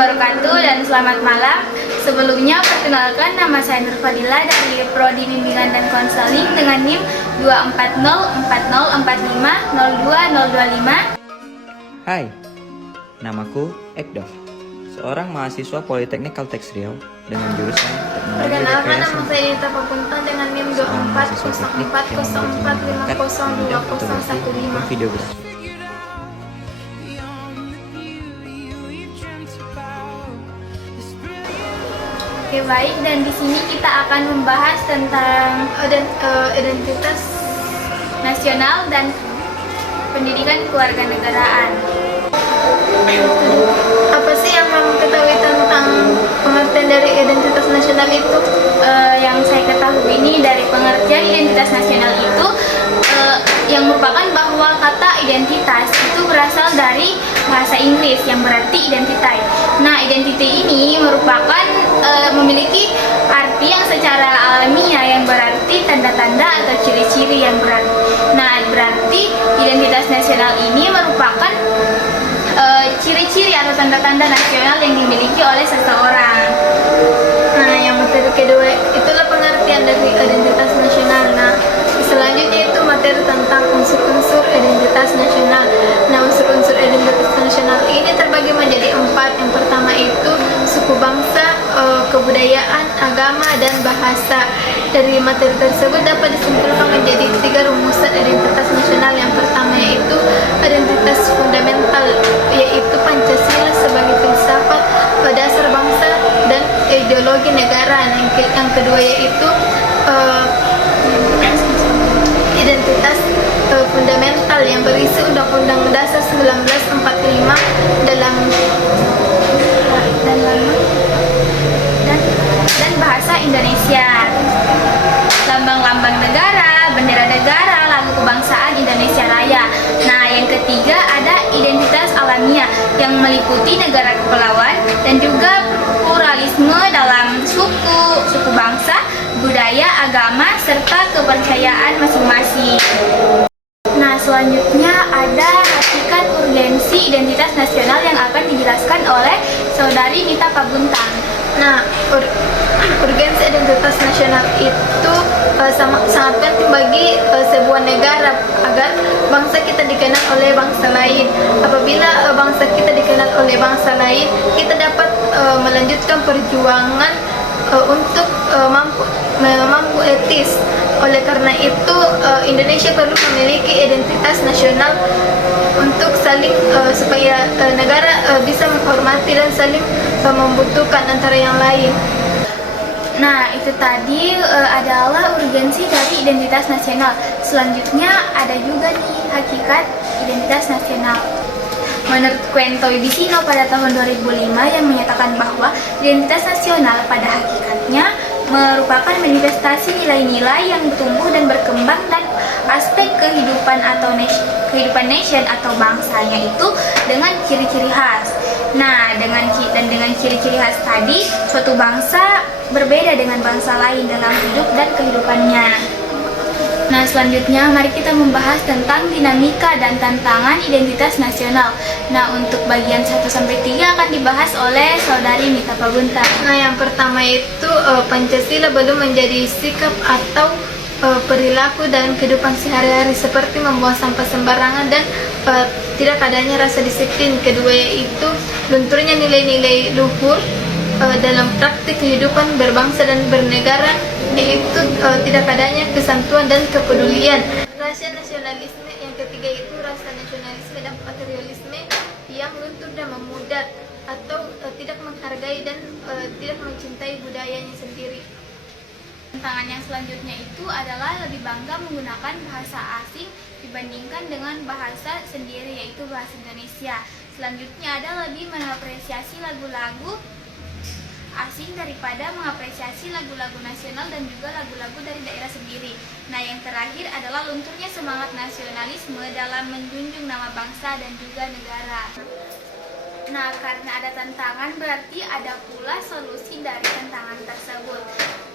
wabarakatuh dan selamat malam. Sebelumnya perkenalkan, nama saya Nur Fadila dari Prodi Bimbingan dan Konseling dengan NIM 24040450225. Hai, namaku Ekdov, seorang mahasiswa Politeknik Kalteks Riau dengan jurusan Teknologi Perkenalkan, Rekreasi. nama saya Dita Papunta dengan NIM 24040450215. Videografi. Oke, baik, dan di sini kita akan membahas tentang Identitas nasional dan pendidikan kewarganegaraan. apa sih yang kamu ketahui tentang pengertian dari identitas nasional itu? Yang saya ketahui ini dari pengertian identitas nasional itu yang merupakan bahwa kata identitas itu berasal dari bahasa Inggris yang berarti identity. Nah, identity ini merupakan memiliki arti yang secara alamiah yang berarti tanda-tanda atau ciri-ciri yang berarti. Nah, berarti identitas nasional ini merupakan ciri-ciri atau tanda-tanda nasional yang dimiliki oleh seseorang. Nah, yang materi kedua itulah pengertian dari identitas nasional. Nah, selanjutnya itu materi tentang unsur-unsur identitas nasional. Nah, unsur-unsur identitas nasional ini terbagi menjadi 4. Yang pertama itu suku bangsa, kebudayaan, agama, dan bahasa. Dari materi tersebut dapat disimpulkan menjadi 3 rumusan identitas nasional. Yang pertama yaitu identitas fundamental, yaitu Pancasila sebagai filsafat dasar bangsa dan ideologi negara. Yang kedua yaitu identitas fundamental yang berisi Undang-Undang Dasar 1945 dan bahasa Indonesia, lambang-lambang negara, bendera negara, lagu kebangsaan Indonesia Raya. Nah, yang ketiga ada identitas alamiah yang meliputi negara kepulauan dan juga pluralisme dalam suku bangsa, budaya, agama, serta kepercayaan masing-masing. Nah, selanjutnya ada hakikat urgensi identitas nasional yang akan dijelaskan oleh Saudari Nita Pabuntang. Nah, urgensi identitas nasional itu sangat penting bagi sebuah negara agar bangsa kita dikenal oleh bangsa lain. Apabila bangsa kita dikenal oleh bangsa lain, kita dapat melanjutkan perjuangan untuk mampu etis. Oleh karena itu, Indonesia perlu memiliki identitas nasional untuk saling supaya negara bisa menghormati dan saling membutuhkan antara yang lain. Nah, itu tadi adalah urgensi dari identitas nasional. Selanjutnya ada juga nih hakikat identitas nasional. Menurut Quento Ibisino pada tahun 2005 yang menyatakan bahwa identitas nasional pada hakikatnya merupakan manifestasi nilai-nilai yang tumbuh dan berkembang dan aspek kehidupan atau kehidupan nation atau bangsanya itu dengan ciri-ciri khas. Nah, dengan ciri-ciri khas tadi, suatu bangsa berbeda dengan bangsa lain dalam hidup dan kehidupannya. Nah, selanjutnya mari kita membahas tentang dinamika dan tantangan identitas nasional. Nah, untuk bagian 1-3 akan dibahas oleh Saudari Nita Pabuntang. Nah, yang pertama itu Pancasila belum menjadi sikap atau perilaku dan kehidupan sehari-hari seperti membuang sampah sembarangan dan tidak adanya rasa disiplin. Kedua yaitu lunturnya nilai-nilai luhur dalam praktik kehidupan berbangsa dan bernegara, yaitu tidak adanya kesantuan dan kepedulian. Rasa nasionalisme yang ketiga itu rasa nasionalisme dan patriotisme yang luntur dan memudar atau tidak menghargai dan tidak mencintai budayanya sendiri. Tantangan yang selanjutnya itu adalah lebih bangga menggunakan bahasa asing dibandingkan dengan bahasa sendiri, yaitu bahasa Indonesia. Selanjutnya ada lebih mengapresiasi lagu-lagu asing daripada mengapresiasi lagu-lagu nasional dan juga lagu-lagu dari daerah sendiri. Nah, yang terakhir adalah lunturnya semangat nasionalisme dalam menjunjung nama bangsa dan juga negara. Nah, karena ada tantangan berarti ada pula solusi dari tantangan tersebut.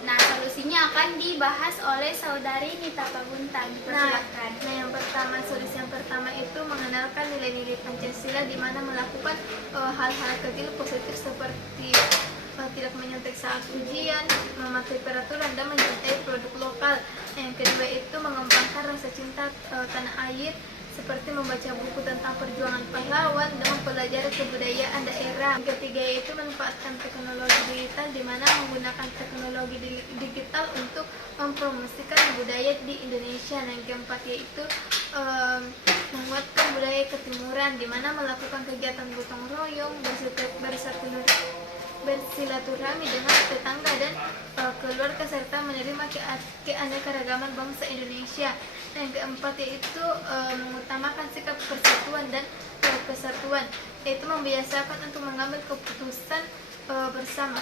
Nah, solusinya akan dibahas oleh Saudari Nita Paguntan. Dipersilakan. Nah, yang pertama, solusi yang pertama itu mengenalkan nilai-nilai Pancasila, di mana melakukan hal-hal kecil positif seperti tidak menyontek saat ujian, mematuhi peraturan, dan mencintai produk lokal. Yang kedua itu mengembangkan rasa cinta tanah air, seperti membaca buku tentang perjuangan pahlawan dan mempelajari kebudayaan daerah. Yang ketiga yaitu manfaatkan teknologi digital, di mana menggunakan teknologi digital untuk mempromosikan budaya di Indonesia. Dan yang keempat yaitu menguatkan budaya ketimuran, di mana melakukan kegiatan gotong royong, bersilaturahmi dengan tetangga dan keluarga, serta menerima keanekaragaman bangsa Indonesia. Yang keempat yaitu mengutamakan sikap persatuan dan kesatuan, yaitu membiasakan untuk mengambil keputusan bersama.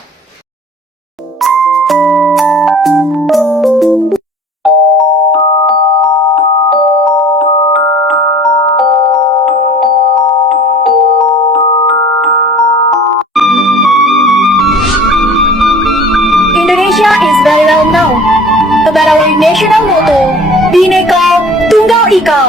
Indonesia is very well known about our national motto, Bhinneka Tunggal Ika.